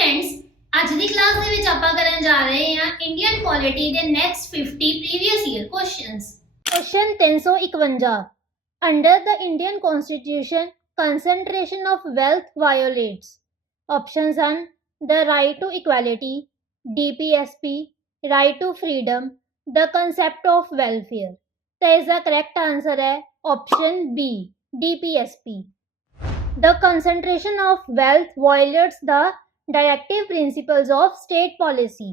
Friends, ਅੱਜ ਦੀ class ਦੇ ਵਿੱਚ ਆਪਾਂ ਕਰਨ ਜਾ ਰਹੇ ਹਾਂ ਇੰਡੀਅਨ ਪੋਲਿਟੀ ਦੇ next 50 previous year questions. Question 351 under the Indian constitution concentration of wealth violates। options are the right to equality, DPSP, right to freedom, the concept of welfare। तो इसका correct answer है option B, DPSP। The concentration of wealth violates the directive principles of state policy।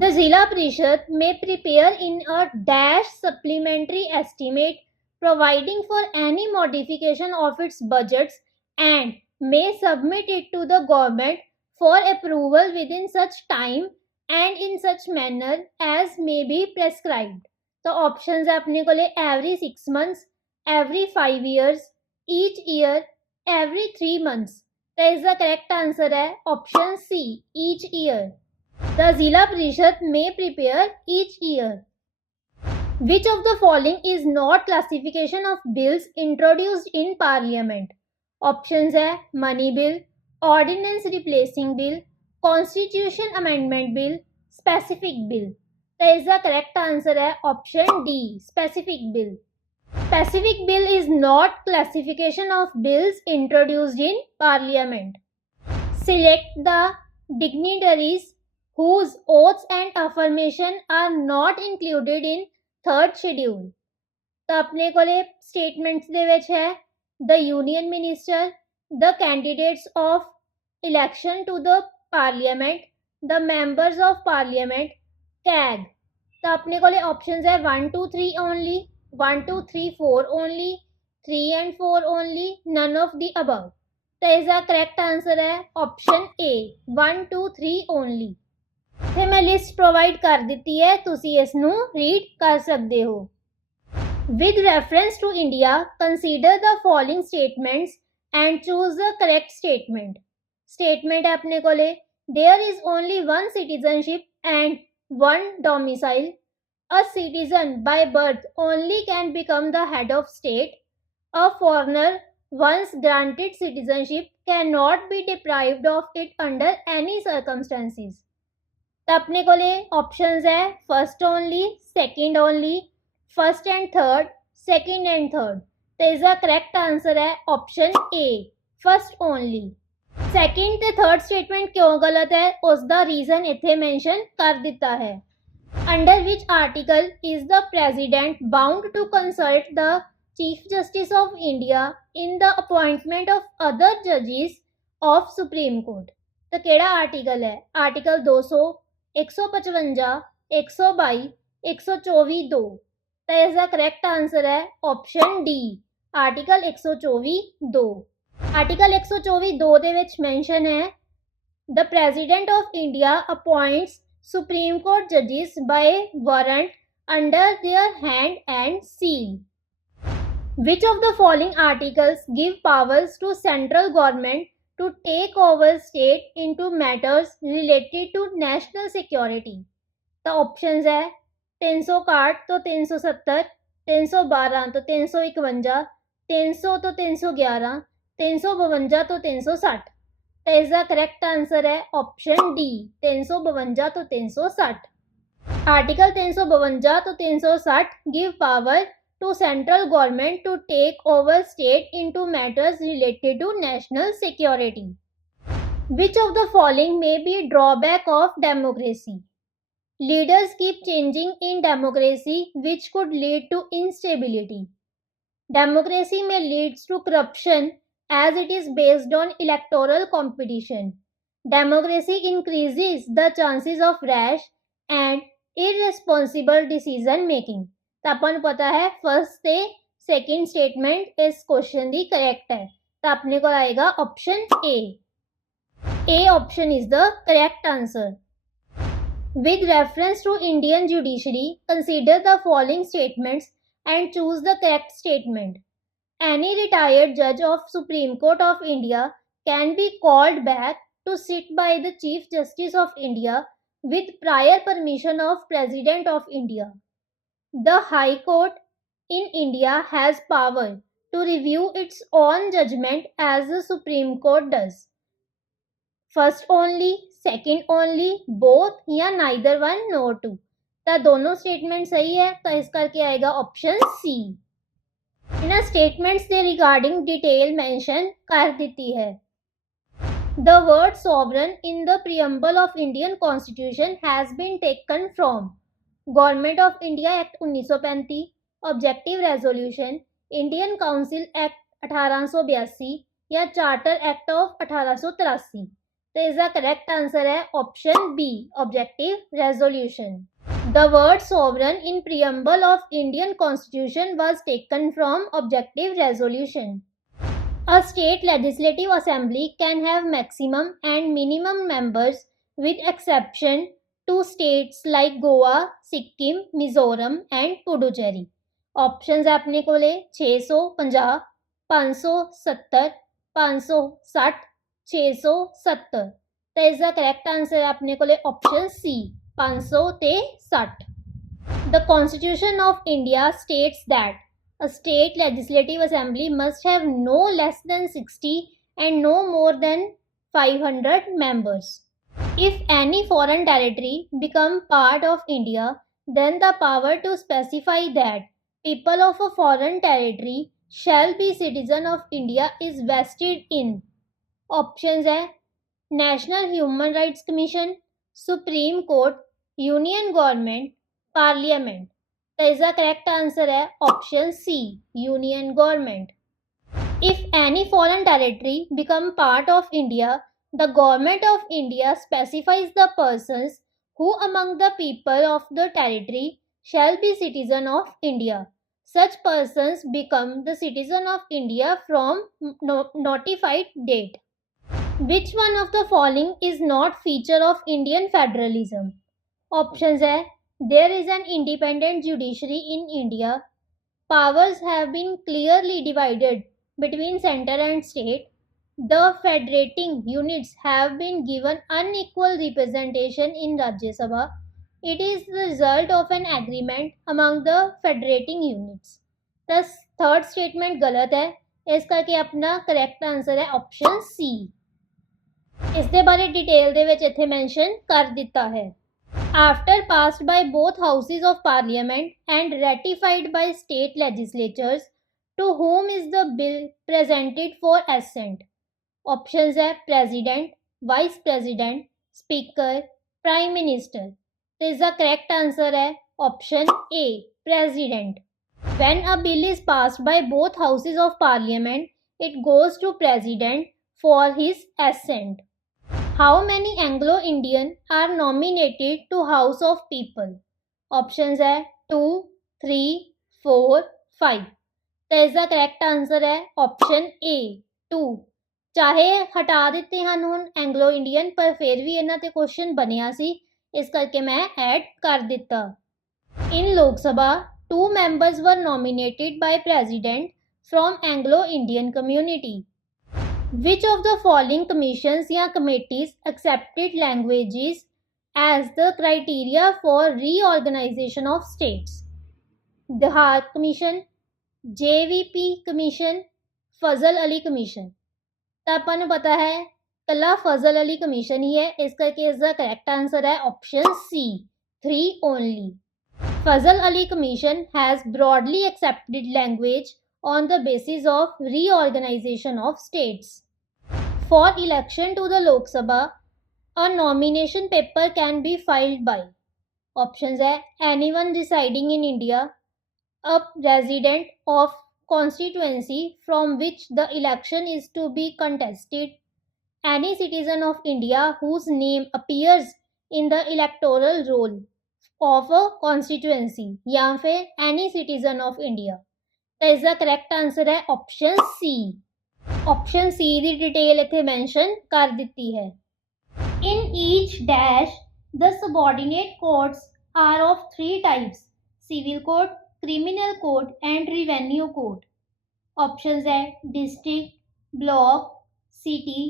The Zilla Parishad may prepare in a dash supplementary estimate providing for any modification of its budgets and may submit it to the government for approval within such time and in such manner as may be prescribed। तो options है अपने को ले every 6 months, every 5 years, each year, every 3 months। तो इसका correct answer है option C, each year। The Zilla Parishad may prepare each year। Which of the following is not classification of bills introduced in Parliament? Options है Money Bill, Ordinance Replacing Bill, Constitution Amendment Bill, Specific Bill। तो इसका correct answer है option D, Specific Bill। Specific Bill is not classification of bills introduced in Parliament। Select the dignitaries whose oaths and affirmation are not included in third schedule। तो अपने को ले statements दे विच है the union minister, the candidates of election to the parliament, the members of parliament, CAG। तो अपने को ले options है 1 2 3 only, 1 2 3 4 only, 3 and 4 only, none of the above। तो इसका करेक्ट आंसर है ऑप्शन ए 1 2 3 only। ਤੇ ਮੈਂ ਲਿਸਟ ਪ੍ਰੋਵਾਈਡ ਕਰ ਦਿੱਤੀ ਹੈ, ਤੁਸੀਂ ਇਸ ਨੂੰ ਰੀਡ ਕਰ ਸਕਦੇ ਹੋ। With reference to India, consider the following statements and choose the correct statement। Statement है अपने को ले there is only one citizenship and one domicile। A citizen by birth only can become the head of state। A foreigner once granted citizenship cannot be deprived of it under any circumstances। तो अपने को ले options है first only, second only, first and third, second and third. तो इसका correct answer है option ए, first only. Second ते third statement क्यों गलत है उसका रीजन इत्थे मेंशन कर दिता है। Under which article is the president bound to consult the chief justice of India in the appointment of other जजेस ऑफ सुप्रीम कोर्ट। तो केड़ा आर्टिकल है? आर्टिकल 200, 155, 122, 124 2। तो इसका करेक्ट आंसर है option D, article 124 2। Article 124 2 they which mention है the president of India appoints Supreme Court जजेस by warrant under their hand and seal. Which of the following articles give powers to central government to take over state into matters related to national security? तो options है 361 तो 370, 312 तो 351, 300 तो 311, 352 तो 360। तो इसका correct answer है ऑप्शन डी 352 तो 360। आर्टिकल 352 तो 360 give power to central government to take over state into matters related to national security। Which of the following may be drawback of democracy? Leaders keep changing in democracy which could lead to instability। Democracy may lead to corruption as it is based on electoral competition। Democracy increases the chances of rash and irresponsible decision making। तो अपन पता है first से second statement इस question the correct है, तो अपने को आएगा option A option is the correct answer. With reference to Indian judiciary consider the following statements and choose the correct statement. Any retired जज of supreme Court of India can be called back to sit by the chief justice of India with prior permission of president of India. The High Court in India has power to review its own judgment as the Supreme Court does। First only, second only, both या neither one nor two. तो दोनों statement सही है, तो इस करके आएगा option C. इन स्टेटमेंट्स से रिगार्डिंग डिटेल मेंशन कर देती है। The word sovereign in the preamble of Indian constitution has been taken from government of India act 1935, objective resolution, Indian council act 1882 या चार्टर एक्ट ऑफ 1883। तो इसका correct answer है option B, objective resolution. The word sovereign in preamble of Indian constitution was taken from objective resolution. A state legislative assembly can have maximum and minimum members with exception to states like Goa, Sikkim, Mizoram and Puducherry. Options अपने को ले 650, 570, 560, 670। तो इसका correct answer अपने को ले option C, 560। The Constitution of India states that a state legislative assembly must have no less than 60 and no more than 500 members. If any foreign territory become part of India, then the power to specify that people of a foreign territory shall be citizen of India is vested in options है National Human Rights Commission, Supreme Court, Union Government, Parliament। तो इसका correct answer है option C, union government. If any foreign territory become part of India, the government of India specifies the persons who among the people of the territory shall be citizen of India. Such persons become the citizen of India from notified date. Which one of the following is not feature of Indian federalism? Options है There is an independent judiciary in India. Powers have been clearly divided between center and state. The federating units have been given unequal representation in Rajya Sabha. It is the result of an agreement among the federating units. Thus, third statement गलत है, इस करके अपना correct answer है option सी। इसके बारे detail दे विच इत्थे mention कर दिता है। After passed by both houses of parliament and ratified by state legislatures, to whom is the bill presented for assent? Options है president, vice president, speaker, prime minister। तो इसका correct answer है option A, president। When a bill is passed by both houses of parliament, it goes to president for his assent। How many Anglo-Indian are nominated to House of People? Options है 2, 3, 4, 5। तो इसका correct answer है option ए, 2। चाहे हटा दिते हैं ਹੁਣ Anglo Indian, पर फिर भी ਇਹਨਾਂ ਤੇ क्वेश्चन ਬਣਿਆ ਸੀ, ਇਸ ਕਰਕੇ मैं ऐड कर दिता। In Lok Sabha, 2 members were nominated by President from Anglo-Indian community. Which of the following commissions या committees accepted languages as the criteria for reorganization of states? Dahar Commission, JVP Commission, Fazal Ali commission. तो अपन को पता है कला फजल Ali commission ही है, इस करके इसका करेक्ट आंसर है option C, 3 only. Fazal Ali commission has broadly accepted language on the basis of reorganization of states. For election to the Lok Sabha, a nomination paper can be filed by options है anyone residing in India, a resident of constituency from which the election is to be contested, any citizen of India whose name appears in the electoral roll of a constituency, या फिर any citizen of India। तो इसका correct answer है option C. Option C की detail इत्थे mention कर दी है। In each dash the subordinate codes are of 3 types, civil code, criminal code and revenue code. Options है डिस्ट्रिक्ट, ब्लॉक, सिटी,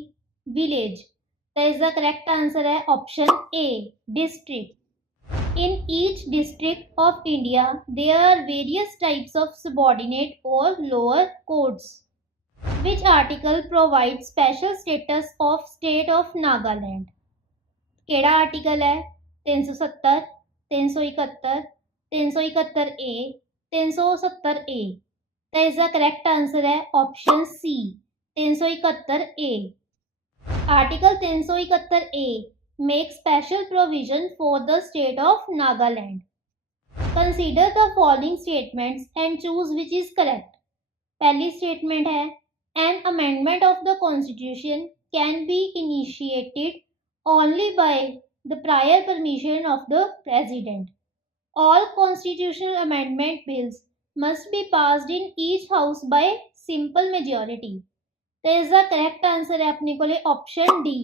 विलेज। तो इसका करेक्ट आंसर है option A, district. In each district of India, there are various types of subordinate or lower codes. Which article provides special status of state of Nagaland? केड़ा article है? 370, 371, 371 A, 370 A. तो इसका correct answer है option C 371 A. Article 371 A make special provision for the state of Nagaland. Consider the following statements and choose which is correct. पहली statement है an amendment of the constitution can be initiated only by the prior permission of the president. All constitutional amendment bills must be passed in each house by simple majority. तो इसका correct answer है अपने कोले option D,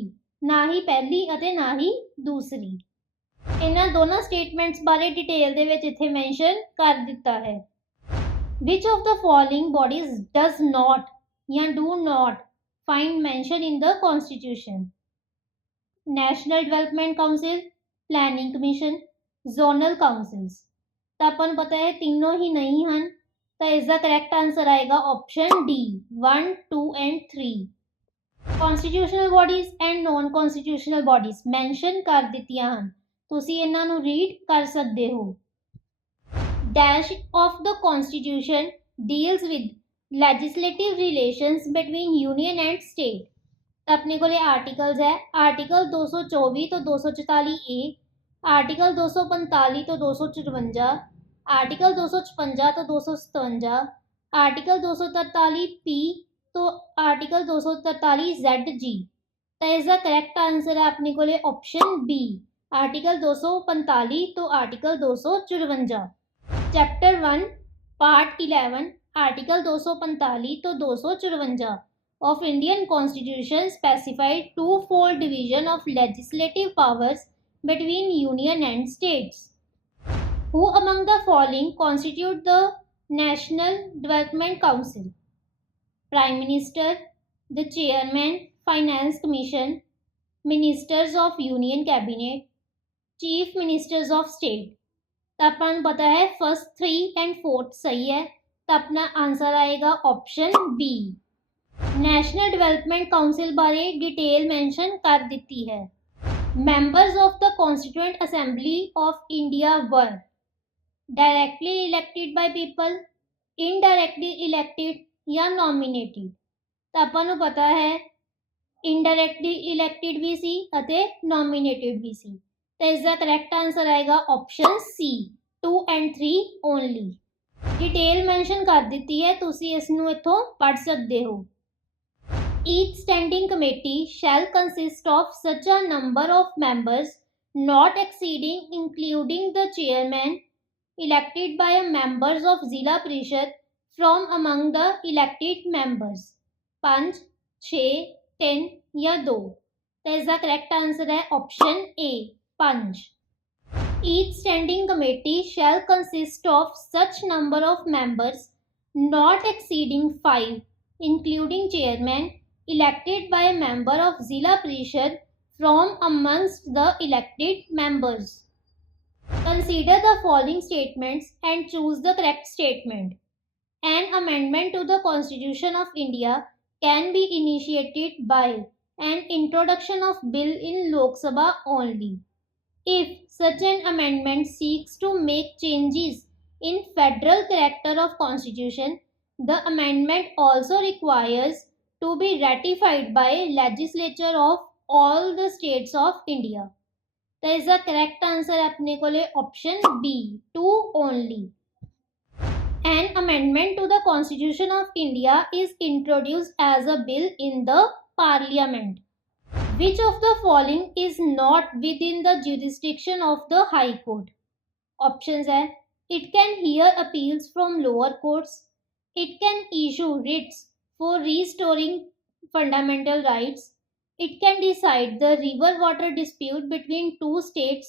ना ही पहली अते ना ही दूसरी। इन्हां दोनों स्टेटमेंट्स बारे डिटेल दे विच इत्थे मेंशन कर दिता है। Which of the following bodies does not या do not find mention in the constitution? National development council, planning commission, zonal councils. तो अपन पता है तीनों ही नहीं हैं, तो इसका करेक्ट आंसर आएगा option D 1, 2 and 3। Constitutional bodies and non constitutional bodies mention कर दित्तियां हैं, तुसी इन्हां नूं रीड कर सकते हो। Dash of the constitution deals with legislative relations between union and state. तो अपने को आर्टिकल्स है आर्टिकल 224 तो 244 ए, आर्टिकल 245 तो 254, आर्टिकल 256 तो 257, आर्टिकल 243 पी तो आर्टिकल 243 जेड जी। तो इसका करेक्ट आंसर है अपने को ऑप्शन बी आर्टिकल 245 तो आर्टिकल 254। चैप्टर 1 पार्ट 11 आर्टिकल 245 तो 254 of Indian Constitution specified two-fold division of legislative powers between union and states. Who among the following constitute the National Development Council? Prime Minister, the Chairman, Finance Commission, Ministers of Union Cabinet, Chief Ministers of State. तो अपन पता है first 3 and 4 सही है, तो अपना answer आएगा option B. National development council बारे डिटेल मेंशन कर दी है। Members of the constituent assembly of India were directly elected by people, indirectly elected या नॉमिनेटेड। तो अपन पता है इनडायरेक्टली इलेक्टेड भी सी अते नॉमिनेटेड भी सी, तो इसका करेक्ट आंसर आएगा option C 2 and 3 only. Detail mention कर दी है, तुसी इसनू इथों पढ़ सकते हो। Each standing committee shall consist of such a number of members not exceeding, including the chairman, elected by members of Zilla Parishad from among the elected members 5, 6, 10 या 2। तो इसका करेक्ट आंसर है option A 5। Each standing committee shall consist of such number of members not exceeding 5, including chairman, elected by a member of Zilla Parishad from amongst the elected members. Consider the following statements and choose the correct statement. An amendment to the Constitution of India can be initiated by an introduction of bill in Lok Sabha only. If such an amendment seeks to make changes in federal character of Constitution, the amendment also requires to be ratified by legislature of all the states of India. तो इसका correct answer अपने को ले option B 2 only. An amendment to the Constitution of India is introduced as a bill in the Parliament. Which of the following is not within the jurisdiction of the High Court? Options है it can hear appeals from lower courts, it can issue writs for restoring fundamental rights, it can decide the river water dispute between two states,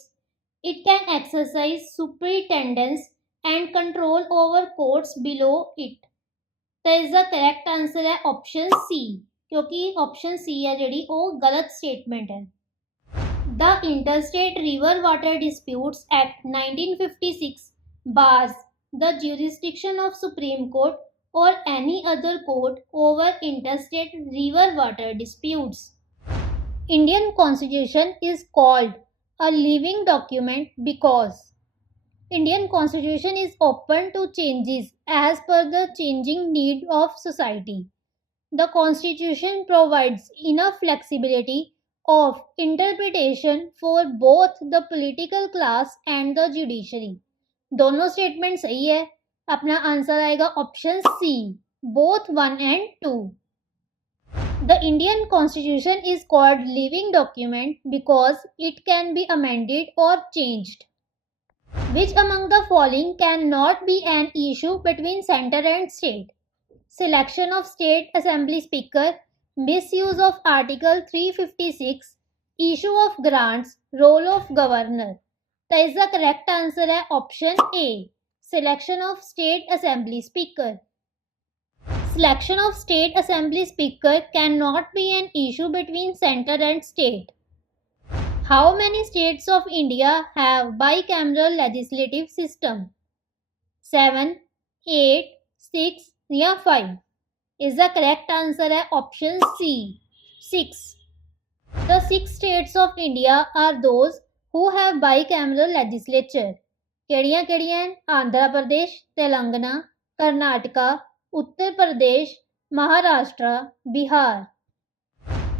it can exercise superintendence and control over courts below it. तो इसका correct answer है option सी, क्योंकि option C है जी वो गलत statement है। The interstate river water disputes act 1956 bars the jurisdiction of Supreme Court or any other court over interstate river water disputes. Indian Constitution is called a living document because Indian Constitution is open to changes as per the changing need of society. The Constitution provides enough flexibility of interpretation for both the political class and the judiciary. दोनों statement सही है. अपना answer आएगा option C, both 1 and 2. The Indian Constitution is called living document because it can be amended or changed. Which among the following cannot be an issue between center and state? Selection of State Assembly Speaker, misuse of Article 356, issue of grants, role of governor. तो इसका correct answer है option A, selection of state assembly speaker. Selection of State Assembly Speaker cannot be an issue between center and state. How many states of India have bicameral legislative system? 7, 8, 6 या 5. इसका correct answer है option C, 6. The 6 states of India are those who have bicameral legislature. केड़ियां हैं? Andhra Pradesh, Telangana, Karnataka, Uttar Pradesh, Maharashtra, Bihar.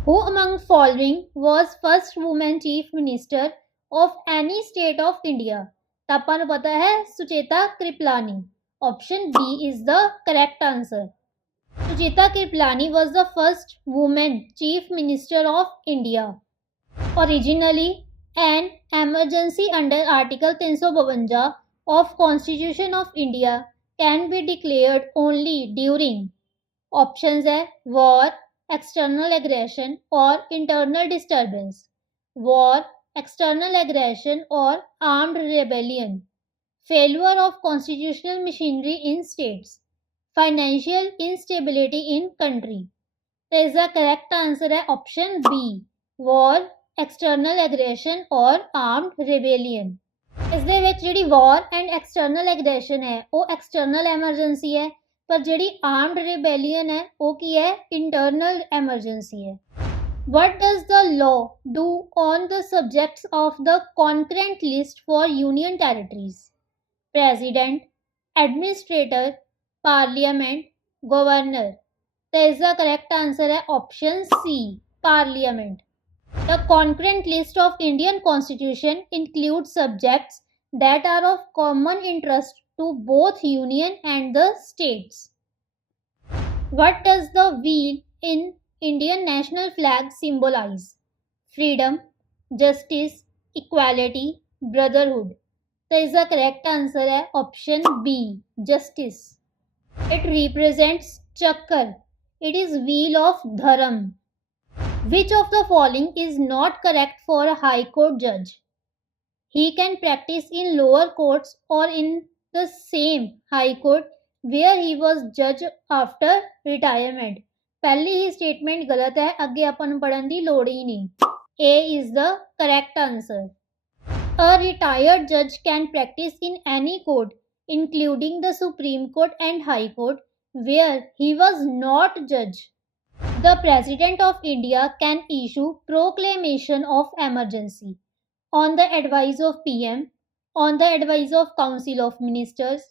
Who among following was first woman chief minister of any state of India? तो ਆਪਾਂ ਨੂੰ पता है Sucheta Kripalani. Option B is the correct answer. Sucheta Kriplani was the first woman chief minister of India. Originally, an emergency under Article 352 of Constitution of India can be declared only during options है war, external aggression or internal disturbance. War, external aggression or armed rebellion. Failure of constitutional machinery in states. Financial instability in country. तो इसका correct answer है option B, war, external aggression or armed rebellion. ਇਸ ਦੇ ਵਿੱਚ ਜਿਹੜੀ war and external aggression ਹੈ ਉਹ external emergency ਹੈ, ਪਰ ਜਿਹੜੀ armed rebellion ਹੈ ਉਹ ਕੀ ਹੈ? internal emergency है. What does the law do on the subjects of the concurrent list for union territories? President, administrator, parliament, governor. तो इसका करेक्ट आंसर है option C, parliament. The concurrent list of Indian Constitution includes subjects that are of common interest to both union and the states. What does the wheel in Indian national flag symbolize? Freedom, justice, equality, brotherhood. तो इसका correct answer है option B, justice. It represents चक्कर. It is wheel of धर्म. Which of the following is not correct for a high court judge? He can practice in lower courts or in the same high court where he was judge after retirement. पहली ही statement गलत है, अगे अपन पढ़न दी लोड़ ही नहीं. A is the correct answer. A retired judge can practice in any court including the Supreme Court and High Court where he was not judge. The President of India can issue proclamation of emergency on the advice of PM, on the advice of Council of Ministers,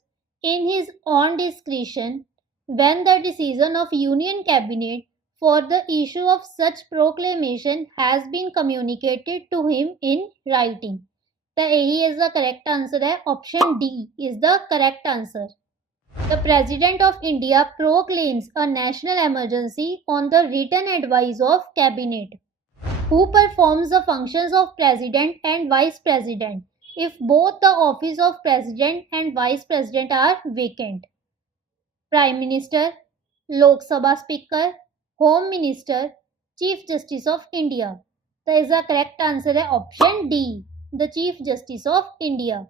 in his own discretion, when the decision of Union Cabinet for the issue of such proclamation has been communicated to him in writing. The A is the correct answer है, option D is the correct answer. The President of India proclaims a national emergency on the written advice of Cabinet. Who performs the functions of President and Vice President if both the office of President and Vice President are vacant? Prime Minister, Lok Sabha Speaker, Home Minister, Chief Justice of India. So is the correct answer है option D, the Chief Justice of India.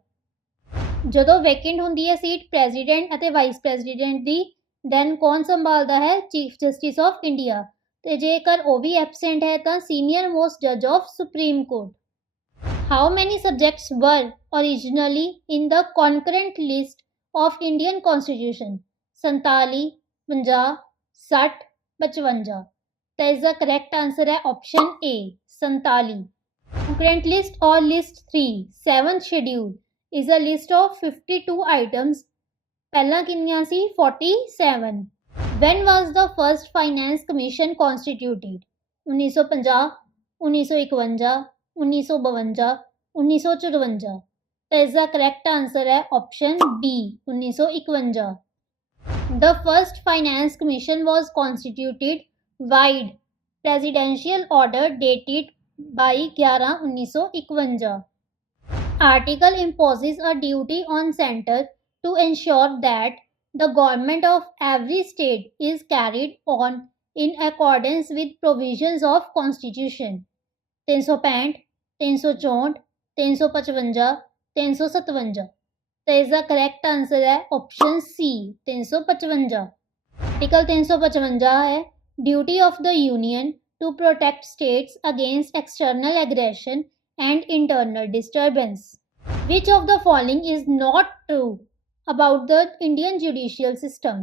ਜਦੋਂ ਵੈਕੈਂਟ ਹੁੰਦੀ ਹੈ seat president ਅਤੇ vice president ਦੀ, then ਕੌਣ ਸੰਭਾਲਦਾ ਹੈ? Chief justice of India. ਤੇ ਜੇਕਰ ਉਹ ਵੀ ਐਬਸੈਂਟ ਹੈ ਤਾਂ ਸੀਨੀਅਰ ਮੋਸਟ ਜੱਜ of supreme court. How many subjects ਵਰ originally in the concurrent list of Indian Constitution? 47, 50, 60, 55। तो इसका करेक्ट आंसर है option A 47। Concurrent list or list 3 7th schedule is a list of 52 items। पहला किन्नियां सी 47। When was the first finance commission constituted? 1950, 1951, 1952, 1954। तो इसका correct answer है option B 1951। The first finance commission was constituted wide presidential order dated by 11/1951। Article imposes a duty on center to ensure that the government of every state is carried on in accordance with provisions of constitution। 365, 364, 355, 357। तो इसका correct answer है option C 355। Article 355 है duty of the union to protect states against external aggression and internal disturbance. Which of the following is not true about the Indian judicial system?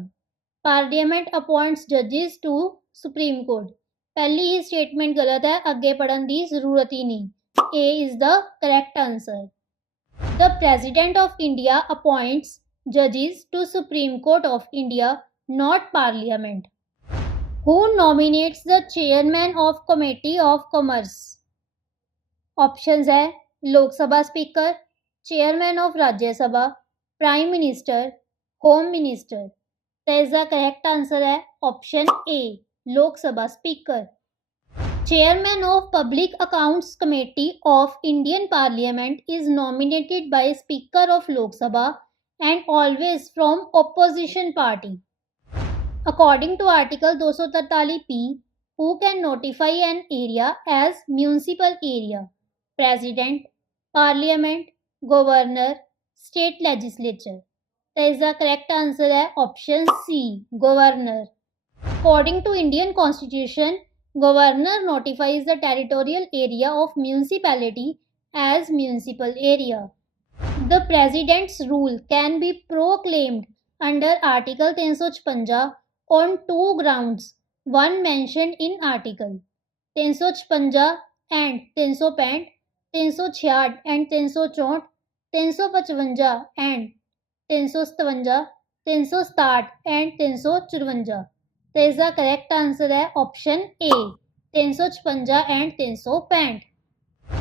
Parliament appoints जजेस to supreme court. पहली ही statement गलत है, अगे पढ़न की जरूरत ही नहीं। A is the correct answer. The President of India appoints judges to Supreme Court of India, not Parliament। Who nominates the Chairman of Committee of Commerce? Options है Lok Sabha speaker, chairman of Rajya Sabha, prime minister, home minister. तो इसका correct answer है option A Lok Sabha speaker. Chairman of Public Accounts Committee of Indian Parliament is nominated by Speaker of Lok Sabha and always from opposition party। According to Article 243P, who can notify an area as municipal area? President, Parliament, Governor, State Legislature। तो इसका correct answer है option C governor. According to Indian Constitution, Governor notifies the territorial area of municipality as municipal area। The President's rule can be proclaimed under Article 356 on two grounds, one mentioned in Article 356 and 365, 366 and 364, 355 and 357, 367 and 354। तो इसका correct answer है option A 356 and 365।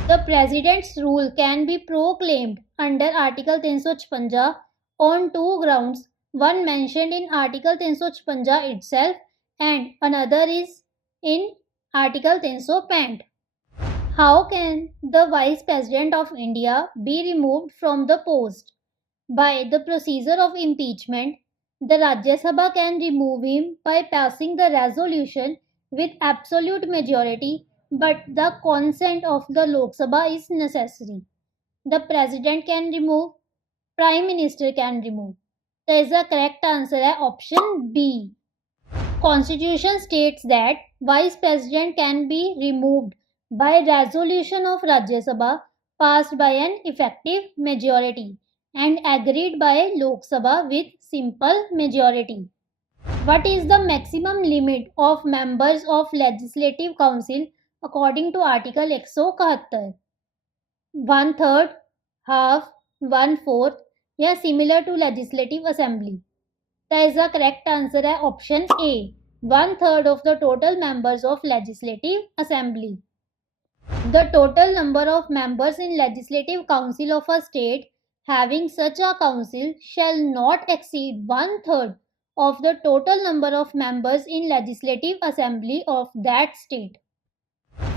The president's rule can be proclaimed under article 356 on two grounds, one mentioned in article 356 itself and another is in article 365। How can the vice president of India be removed from the post? By the procedure of impeachment. The Rajya Sabha can remove him by passing the resolution with absolute majority, but the consent of the Lok Sabha is necessary। The President can remove, Prime Minister can remove। तो इसका correct answer है option B. Constitution states that Vice President can be removed by resolution of Rajya Sabha passed by an effective majority and agreed by Lok Sabha with simple majority। What is the maximum limit of members of Legislative Council according to Article 171? 1/3, half, 1/4 या similar to Legislative Assembly। तो इसका correct answer है option A 1/3 of the total members of Legislative Assembly। The total number of members in Legislative Council of a state having such a council shall not exceed 1/3 of the total number of members in Legislative Assembly of that state।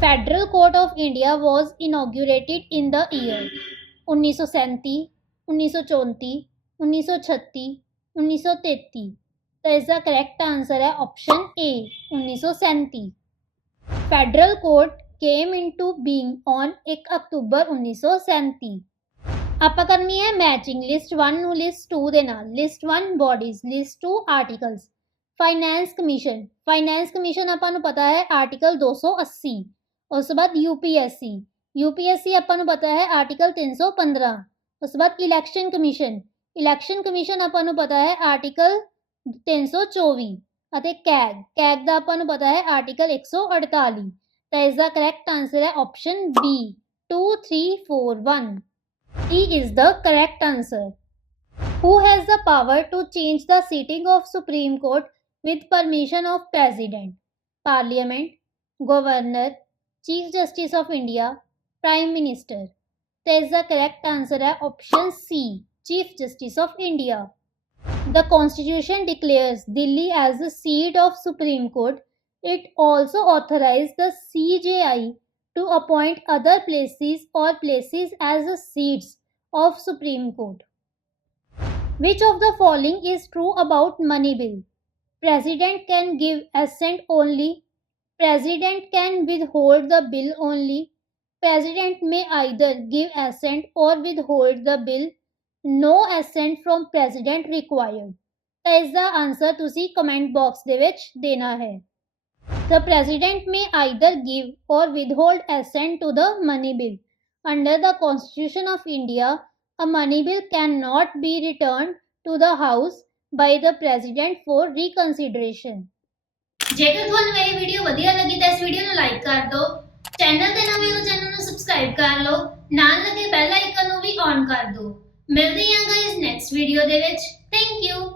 Federal Court of India was inaugurated in the year 1937, 1934, 1936, 1933। तो इसका correct answer है option A 1937। Federal Court came into being on 1 अक्टूबर 1937। ਆਪਾਂ ਕਰਨੀ ਹੈ matching list 1 ਨੂੰ list 2 ਦੇ ਨਾਲ। List 1 bodies, list 2 articles. Finance commission ਆਪਾਂ ਨੂੰ ਪਤਾ ਹੈ ਆਰਟੀਕਲ 280। ਉਸ ਤੋਂ ਬਾਅਦ यूपीएससी ਆਪਾਂ ਨੂੰ ਪਤਾ ਹੈ ਆਰਟੀਕਲ 315। ਉਸ ਤੋਂ ਬਾਅਦ ਇਲੈਕਸ਼ਨ ਕਮਿਸ਼ਨ ਆਪਾਂ ਨੂੰ ਪਤਾ ਹੈ ਆਰਟੀਕਲ 324। ਅਤੇ ਕੈਗ ਦਾ ਆਪਾਂ ਨੂੰ ਪਤਾ ਹੈ ਆਰਟੀਕਲ 148। ਤਾਂ ਇਸ ਦਾ ਕਰੈਕਟ ਆਨਸਰ ਹੈ option B 2341। E is the correct answer. Who has the power to change the sitting of Supreme Court with permission of President? Parliament, Governor, Chief Justice of India, Prime Minister. तो इसका correct answer है option C, Chief Justice of India. The Constitution declares Delhi as the seat of Supreme Court. It also authorized the CJI to appoint other places or places as the seats of Supreme Court. Which of the following is true about money bill? President can give assent only. President can withhold the bill only. President may either give assent or withhold the bill. No assent from president required. ਤਾਂ ਇਸ ਦਾ answer ਤੁਸੀਂ comment box ਦੇ ਵਿੱਚ ਦੇਣਾ ਹੈ। The president may either give or withhold assent to the money bill. Under the Constitution of India, a money bill cannot be returned to the House by the president for reconsideration. ਜੇਕਰ ਤੁਹਾਨੂੰ ਇਹ video ਵਧੀਆ ਲੱਗੀ ਤਾਂ ਇਸ video ਨੂੰ like ਕਰ ਦਿਓ। ਚੈਨਲ ਤੇ ਨਵੇਂ ਹੋ ਚੈਨਲ ਨੂੰ ਸਬਸਕ੍ਰਾਈਬ ਕਰ ਲਓ। ਨਾਲ ਲੱਗੇ ਬੈਲ ਆਈਕਨ ਨੂੰ ਵੀ ਔਨ ਕਰ ਦਿਓ। ਮਿਲਦੇ ਹਾਂ ਗਾਇਸ ਨੈਕਸਟ ਵੀਡੀਓ ਦੇ ਵਿੱਚ। Thank you.